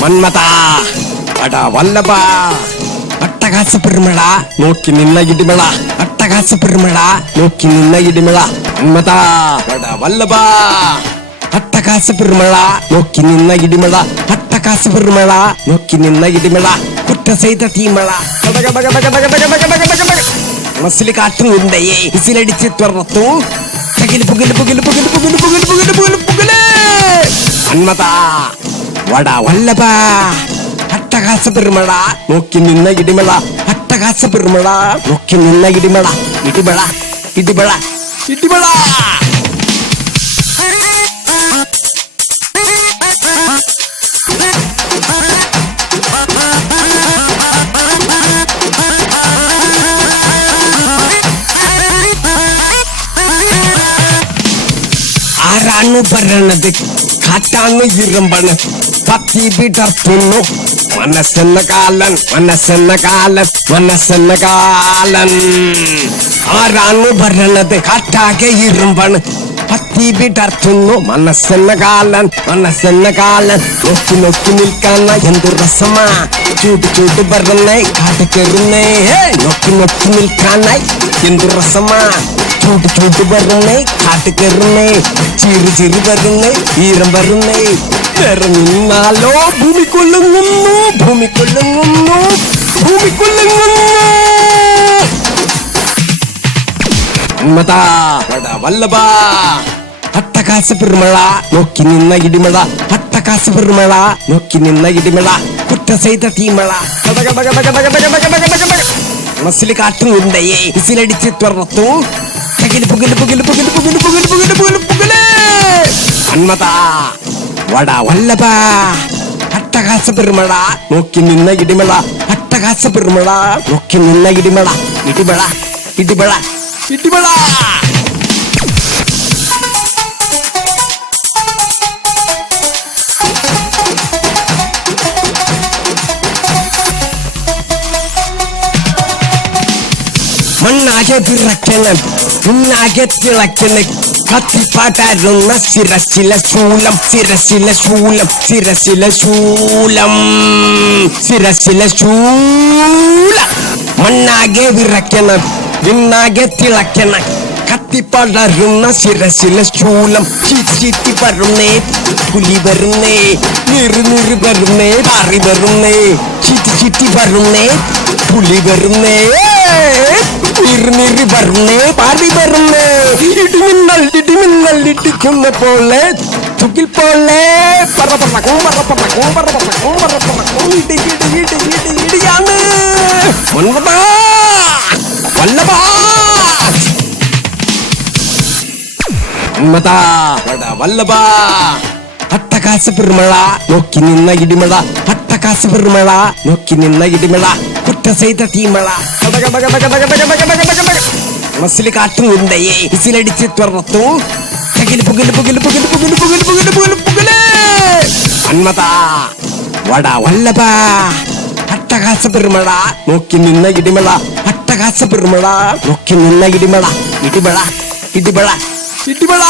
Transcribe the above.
മന്മത അട വല്ലഭ അട്ടഹാസ പെരുമഴ നോക്കി നിന്ന ഇടിമഴ അട്ടഹാസ പെരുമഴ നോക്കി നിന്ന ഇടിമഴ മന്മത അട വല്ലഭ അട്ടഹാസ പെരുമഴ നോക്കി നിന്ന ഇടിമഴ അട്ടഹാസ പെരുമഴ നോക്കി നിന്ന ഇടിമഴ കുറ്റ ചെയ്ത തീമഴ മനസ്സിൽ കാറ്റുന്നുണ്ടേ ഇസിലടിച്ച് തുറത്തു മന്മത വട വല്ലഭ അട്ടഹാസ പെരുമഴ നോക്കി നിന്ന ഇടിമഴ അട്ടഹാസ പെരുമഴ നോക്കി നിന്ന ഇടിമഴ ഇടിമഴ ഇടിമഴ ഇടിമഴ ആരാണ് പറയണത് കാറ്റാണ് ഇരുമ്പണ് പത്തി വിടർത്തുന്നു മനസ്സെന്ന കാലൻ മനസ്സെന്ന കാലൻ മനസ്സെന്ന കാലൻ ആരാണ് പറയണത് കാറ്റാകെ ഇരുമ്പണ് പത്തി വിടർത്തുന്നു മനസ്സെന്ന കാലൻ മനസ്സെന്ന കാലൻ നോക്കി നോക്കി നിൽക്കാന എന്തു രസമാ ചൂട് ചൂട് പറഞ്ഞേ കാട്ട് കയറുന്നേ നോക്കി നോക്കി നിൽക്കാനായി എന്തു രസമാ ചൂട് ചൂട് പറഞ്ഞേ കാട്ട് കയറുന്നേ ചിരി ചിരി വരുന്നേ ഈരം വരുന്നേ വേറെ നിന്നാലോ ഭൂമി കൊള്ളുങ്ങുന്നു ഭൂമി കൊള്ളുങ്ങുന്നു ഭൂമി കൊള്ളുങ്ങുന്നു മന്മത വല്ലഭ അട്ടഹാസ പെരുമഴ നോക്കി നിന്ന ഇടിമഴ അട്ടഹാസ പെരുമഴ നോക്കി നിന്ന ഇടിമഴ കുറ്റ ചെയ്ത തീമഴ മനസ്സിൽ കാറ്റുന്നുണ്ടേ ഇസിലടിച്ച് തുറത്തു മന്മത വട വല്ലഭ അട്ടഹാസ പെരുമഴ നോക്കി നിന്ന ഇടിമഴ അട്ടഹാസ പെരുമഴ നോക്കി നിന്ന ഇടിമഴ ഇടിമഴ ഇടിമഴ ഇടിമഴ മണ്ണാകെ വിറയ്ക്കണം ഉണ്ണാകെ തിളയ്ക്കണം കത്തിപ്പാട്ടാരുന്ന ശിരസിലെ ശൂലം ശിരസിലെ ശൂലം ശിരസിലെ ശൂലം ശിരസിലെ ശൂലം മണ്ണാകെ വിറയ്ക്കണം ഉണ്ണാകെ തിളയ്ക്കണം കത്തിപ്പടരുന്ന ശിരസിലെ ശൂലം ചീറ്റി വരുന്നേ പുലി വരുന്നേ നിറി നിറി വരുന്നേ പാറി വരുന്നേ ചീറ്റി വരുന്നേ പുലി വരുന്നേ നിറി നിറി വരുന്നേ പാറി വരുന്നേ ഇടിമിന്നൽ ഇടിക്കുന്ന പോലെ തുകിൽ പോലെ ഇടിയാണ് മന്മത വല്ലഭ മന്മത വല്ലഭ അട്ടഹാസ പെരുമഴ നോക്കി നിന്ന ഇടിമഴ അട്ടഹാസ പെരുമഴ നോക്കി നിന്ന ഇടിമഴ കുറ്റ ചെയ്ത തീമഴ മനസ്സിൽ കാറ്റുന്നുണ്ടേ ഇസിലടിച്ച് തുറത്തു മന്മത വട വല്ലഭ അട്ടഹാസ പെരുമഴ നോക്കി നിന്ന ഇടിമഴ അട്ടഹാസ പെരുമഴ നോക്കി നിന്ന ഇടിമഴ ഇടിമഴ ഇടിമഴ ഇടിമഴ